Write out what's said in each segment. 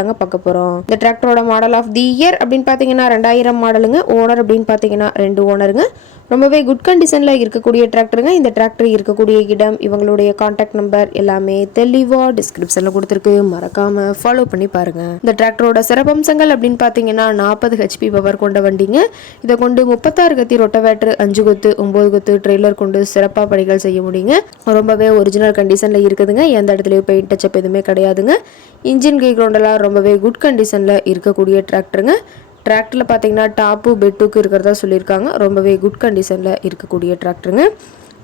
தாங்க பார்க்க போகிறோம் இந்த டிராக்டரோட மாடல் ஆஃப் தி இயர் அப்படின்னு பார்த்தீங்கன்னா ரெண்டாயிரம் மாடலுங்க ஓனர் அப்படின்னு பார்த்தீங்கன்னா ரெண்டு ஓனருங்க ரொம்பவே குட் கண்டிஷனில் இருக்கக்கூடிய டிராக்டருங்க இந்த டிராக்டர் இருக்கக்கூடிய இடம் இவங்களுடைய காண்டாக்ட் நம்பர் எல்லாமே தெளிவாக டிஸ்கிரிப்ஷனில் கொடுத்துருக்கு. மறக்காமல் ஃபாலோ பண்ணி பாருங்க. இந்த டிராக்டரோட சிறப்பம்சங்கள் அப்படின்னு பார்த்தீங்கன்னா நாற்பது ஹெச்பி பவர் கொண்ட வண்டிங்க. இதை கொண்டு முப்பத்தாறு கத்தி ரொட்டவேட்டர் அஞ்சு கொத்து ஒம்பது கொத்து ட்ரெய்லர் கொண்டு சிறப்பாக பணிகள் செய்ய முடியுங்க. ரொம்பவே ஒரிஜினல் கண்டிஷனில் இருக்குதுங்க. எந்த இடத்துலையும் பெயிண்ட் டச்சப் எதுவுமே கிடையாதுங்க. இன்ஜின் கை கிரவுண்டெல்லாம் ரொம்பவே குட் கண்டிஷனில் இருக்கக்கூடிய டிராக்டருங்க டிராக்டரில் பார்த்தீங்கன்னா டாப்பு பெட்டுக்கு இருக்கிறதா சொல்லியிருக்காங்க. ரொம்பவே குட் கண்டிஷனில் இருக்கக்கூடிய டிராக்டருங்க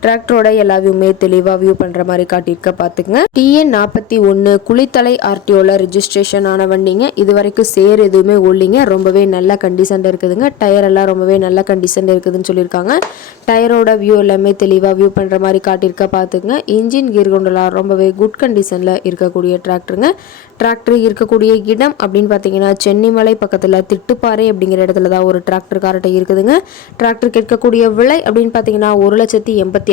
டிராக்டரோட எல்லா வியூமே தெளிவாக வியூ பண்ணுற மாதிரி காட்டியிருக்க பார்த்துங்க டிஎன் நாற்பத்தி ஒன்று குளித்தலை ஆர்டிஓவில் ரிஜிஸ்ட்ரேஷன் ஆன வண்டிங்க இது வரைக்கும் சேர் எதுவுமே ஒல்லிங்க ரொம்பவே நல்ல கண்டிஷனில் இருக்குதுங்க. டயர் எல்லாம் ரொம்பவே நல்ல கண்டிஷனில் இருக்குதுன்னு சொல்லியிருக்காங்க. டயரோட வியூ எல்லாமே தெளிவாக வியூ பண்ணுற மாதிரி காட்டியிருக்க பார்த்துங்க இன்ஜின் கீர் கொண்டெல்லாம் ரொம்பவே குட் கண்டிஷனில் இருக்கக்கூடிய டிராக்டருங்க டிராக்டர் இருக்கக்கூடிய இடம் அப்படின்னு பார்த்தீங்கன்னா சென்னிமலை பக்கத்தில் திட்டுப்பாறை அப்படிங்கிற இடத்துல தான் ஒரு டிராக்டர் கார்ட்டை இருக்குதுங்க. டிராக்டர் கேட்கக்கூடிய விலை அப்படின்னு பார்த்தீங்கன்னா ஒரு லட்சத்தி எண்பத்தி